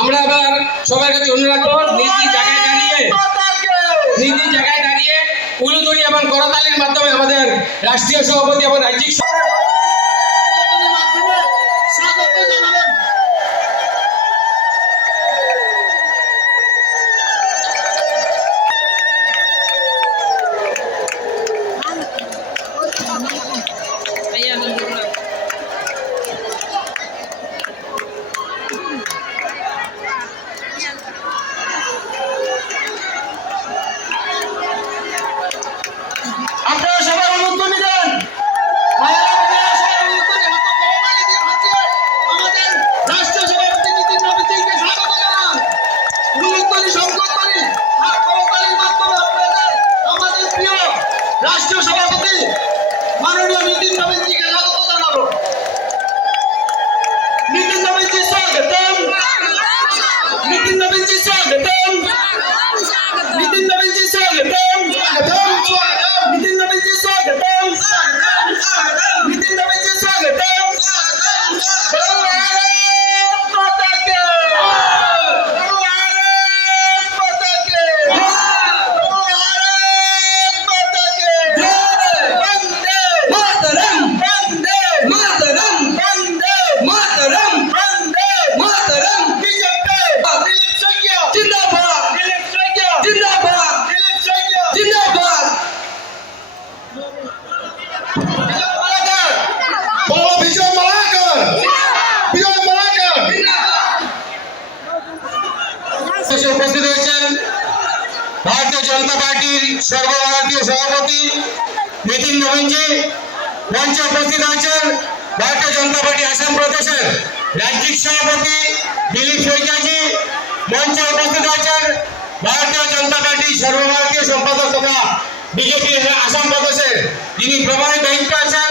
আমরা আবার সবার কাছে অনুরোধ করব নিজ জায়গায় দাঁড়িয়ে উলুধ্বনি এবং করতালির মাধ্যমে আমাদের রাষ্ট্রীয় সভাপতি এবং রাজ্যিক আপনারা সবাই উলুধ্বনি দেন। আমাদের রাষ্ট্রীয় সভাপতি নীতিন নবীনকে স্বাগত জানান। উলুধ্বনি সংকল্পনী আর করতালির মাধ্যমে আপনাদের আমাদের প্রিয় রাষ্ট্রীয় সভাপতি মাননীয় নীতিন নবীনকে স্বাগত জানাবো। নীতিন নবীনজি স্বাগতম। নীতিন নবীনজি স্বাগতম। নীতিন নবীনজি স্বাগতম। নীতিন নবীনজি স্বাগতম। নীতিন নবীনজি স্বাগতম। भारत माता के भारत माता के भारत माता के वंदे मातरम वंदे मातरम वंदे मातरम वंदे मातरम बीजेपी दिलीप शैकिया जिंदाबाद दिलीप शैकिया जिंदाबाद दिलीप शैकिया जिंदाबाद बोलो विजय मलाकर विजय मलाकर উপস্থিত হয়েছেন ভারতীয় জনতা পার্টির সর্বভারতীয় সভাপতি নীতিন নবীনজি। মঞ্চে উপস্থিত হয়েছেন ভারতীয় জনতা পার্টি আসাম প্রদেশের রাজ্যিক সভাপতি দিলীপ শইকিয়াজি। মঞ্চে উপস্থিত হয়েছেন ভারতীয় জনতা পার্টি সর্বভারতীয় সম্পাদক তথা বিজেপি আসাম প্রদেশের যিনি প্রভারী দায়িত্ব আছেন